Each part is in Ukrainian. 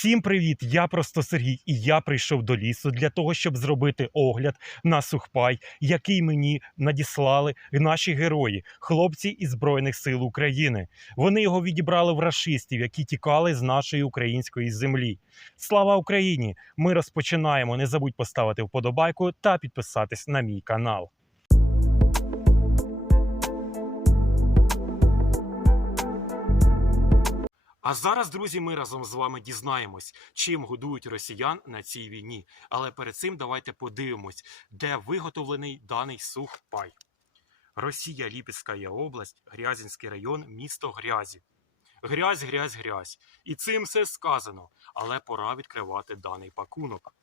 Всім привіт! Я просто Сергій, і я прийшов до лісу для того, щоб зробити огляд на сухпай, який мені надіслали наші герої, хлопці із Збройних сил України. Вони його відібрали в рашистів, які тікали з нашої української землі. Слава Україні! Ми розпочинаємо. Не забудь поставити вподобайку та підписатись на мій канал. А зараз, друзі, ми разом з вами дізнаємось, чим годують росіян на цій війні. Але перед цим давайте подивимось, де виготовлений даний сухпай. Росія, Ліпецька область, Грязінський район, місто Грязі. Грязь, грязь, грязь. І цим все сказано. Але пора відкривати даний пакунок.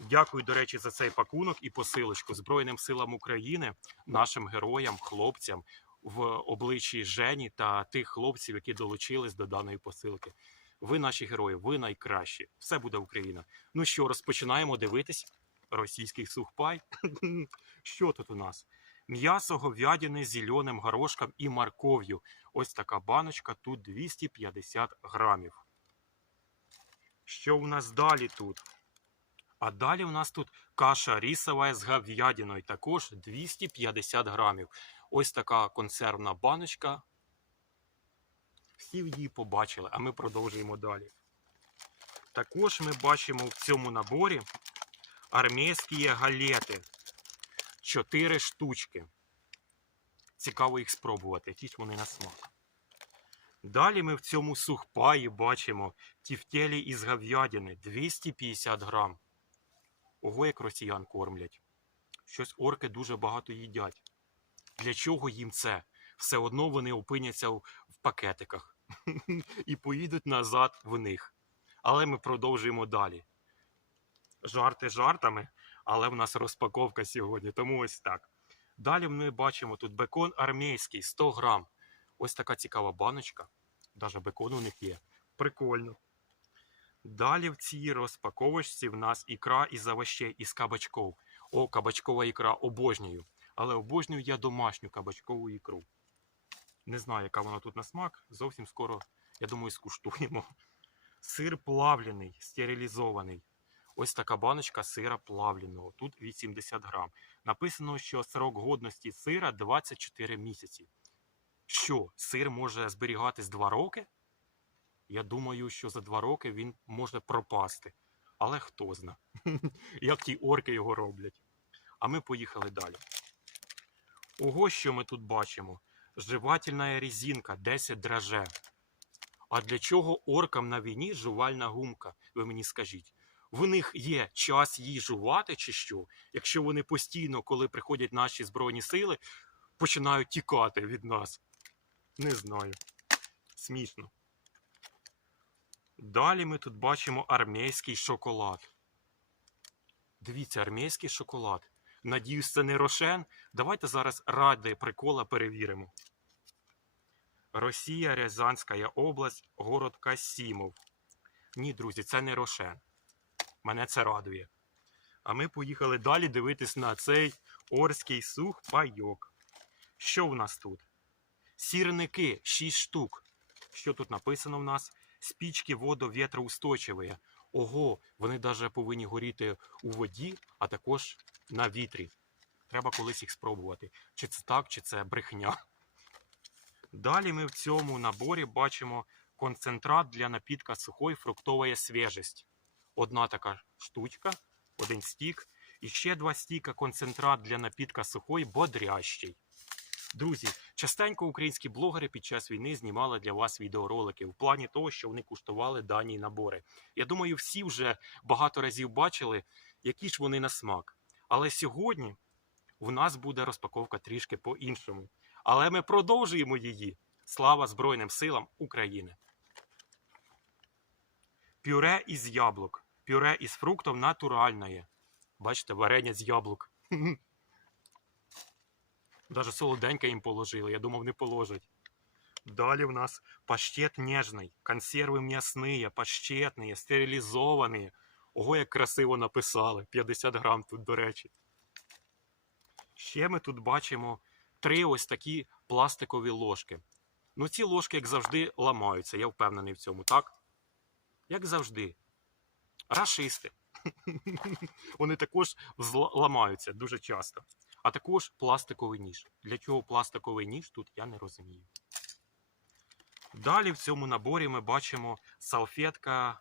Дякую, до речі, за цей пакунок і посилочку Збройним силам України, нашим героям, хлопцям в обличчі Жені та тих хлопців, які долучились до даної посилки. Ви наші герої, ви найкращі. Все буде Україна. Ну що, розпочинаємо дивитись російський сухпай. Що тут у нас? М'ясо говядини з зеленим горошком і морков'ю. Ось така баночка, тут 250 грамів. Що у нас далі тут? А далі у нас тут каша рісова з говядиною, також 250 грамів. Ось така консервна баночка. Всі її побачили, а ми продовжуємо далі. Також ми бачимо в цьому наборі армійські галети. 4 штучки. Цікаво їх спробувати, які ж вони на смак. Далі ми в цьому сухпаї бачимо тівтєлі із говядини 250 грам. Ого, як росіян кормлять. Щось орки дуже багато їдять. Для чого їм це? Все одно вони опиняться в пакетиках і поїдуть назад в них. Але ми продовжуємо далі. Жарти жартами, але в нас розпаковка сьогодні, тому ось так. Далі ми бачимо тут бекон армійський 100 грам. Ось така цікава баночка. Даже бекон у них є. Прикольно. Далі в цій розпаковочці в нас ікра із овощей із кабачков. О, кабачкова ікра обожнюю. Але обожнюю я домашню кабачкову ікру. Не знаю, яка вона тут на смак. Зовсім скоро, я думаю, скуштуємо. Сир плавлений, стерилізований. Ось така баночка сира плавленого. Тут 80 грам. Написано, що срок годності сира 24 місяці. Що, сир може зберігатись 2 роки? Я думаю, що за 2 роки він може пропасти. Але хто зна, як ті орки його роблять. А ми поїхали далі. Ого, що ми тут бачимо? Жевательна резинка 10 драже. А для чого оркам на війні жувальна гумка? Ви мені скажіть. В них є час її жувати чи що, якщо вони постійно, коли приходять наші Збройні сили, починають тікати від нас? Не знаю. Смішно. Далі ми тут бачимо армійський шоколад. Дивіться, армійський шоколад. Надіюсь, це не Рошен. Давайте зараз ради прикола перевіримо. Росія, Рязанська область, город Касімов. Ні, друзі, це не Рошен. Мене це радує. А ми поїхали далі дивитись на цей орський сухпайок. Що в нас тут? Сірники 6 штук. Що тут написано в нас? Спічки водов'єтроустойчиві. Ого, вони навіть повинні горіти у воді, а також на вітрі. Треба колись їх спробувати. Чи це так, чи це брехня. Далі ми в цьому наборі бачимо концентрат для напітка сухої фруктової свіжість. Одна така штучка, один стік. І ще два стіка концентрат для напітка сухої бодрящий. Друзі, частенько українські блогери під час війни знімали для вас відеоролики в плані того, що вони куштували дані набори. Я думаю, всі вже багато разів бачили, які ж вони на смак. Але сьогодні у нас буде розпаковка трішки по-іншому. Але ми продовжуємо її. Слава Збройним силам України. Пюре із яблук. Пюре із фруктів натуральне. Бачите, варення з яблук. Даже солоденьке їм положили. Я думав, не положать. Далі в нас паштет нежний, консерви м'ясні, паштетні, стерилізовані. Ого, як красиво написали. 50 грам тут, до речі. Ще ми тут бачимо три ось такі пластикові ложки. Ну, ці ложки, як завжди, ламаються. Я впевнений в цьому, так? Як завжди. Рашисти. Вони також ламаються дуже часто. А також пластиковий ніж. Для чого пластиковий ніж тут я не розумію. Далі в цьому наборі ми бачимо салфетка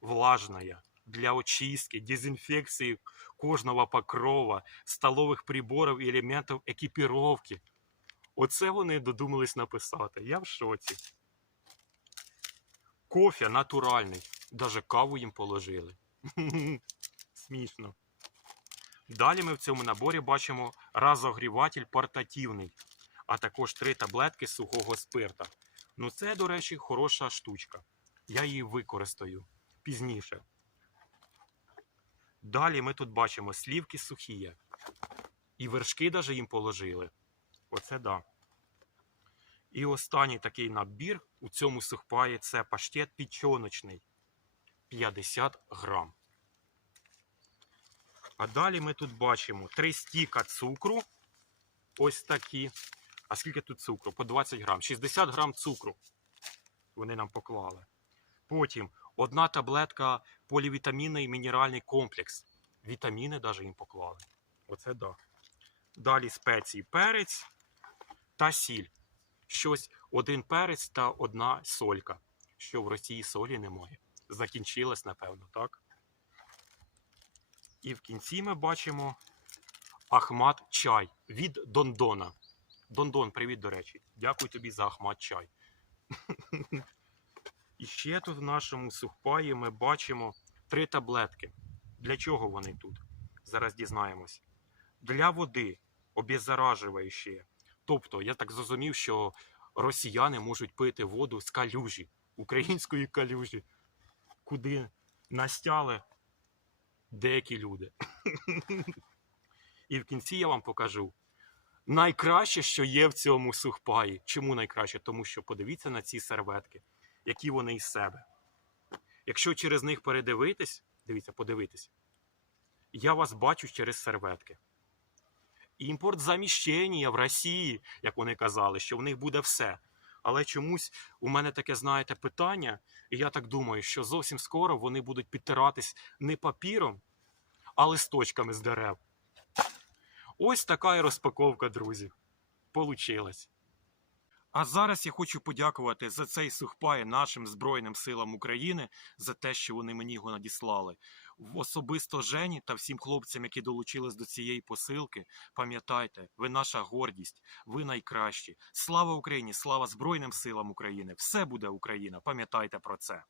влажная для очистки, дезінфекції кожного покрова, столових приборів і елементів екіпіровки. Оце вони додумались написати. Я в шоці. Кофе натуральний. Даже каву їм положили. Смішно. Далі ми в цьому наборі бачимо разогріватель портативний, а також три таблетки сухого спирта. Ну, це, до речі, хороша штучка. Я її використаю пізніше. Далі ми тут бачимо слівки сухі. І вершки даже їм положили. Оце да. І останній такий набір у цьому сухпаї це паштет пічоночний. 50 грам. А далі ми тут бачимо три стіка цукру. Ось такі. А скільки тут цукру? По 20 грам. 60 грам цукру. Вони нам поклали. Потім одна таблетка полівітамінний мінеральний комплекс. Вітаміни навіть їм поклали. Оце да. Далі спеції перець та сіль. Щось один перець та одна солька. Що в Росії солі немає. Закінчилось, напевно, так? І в кінці ми бачимо Ахмат чай від Дондона. Дондон, привіт, до речі. Дякую тобі за Ахмат чай. І ще тут в нашому сухпаї ми бачимо три таблетки. Для чого вони тут? Зараз дізнаємось. Для води обеззаражуючі. Тобто, я так зрозумів, що росіяни можуть пити воду з калюжі, української калюжі, куди настяли деякі люди. І в кінці я вам покажу найкраще, що є в цьому сухпаї. Чому найкраще? Тому що подивіться на ці серветки, які вони із себе. Якщо через них передивитись, дивіться, подивитись, я вас бачу через серветки. Імпорт заміщення в Росії, як вони казали, що в них буде все. Але чомусь у мене таке, знаєте, питання, і я так думаю, що зовсім скоро вони будуть підтиратись не папіром, а листочками з дерев. Ось така і розпаковка, друзі. Получилось. А зараз я хочу подякувати за цей сухпай нашим Збройним силам України за те, що вони мені його надіслали. Особисто Жені та всім хлопцям, які долучились до цієї посилки. Пам'ятайте, ви наша гордість, ви найкращі. Слава Україні! Слава Збройним силам України! Все буде Україна! Пам'ятайте про це.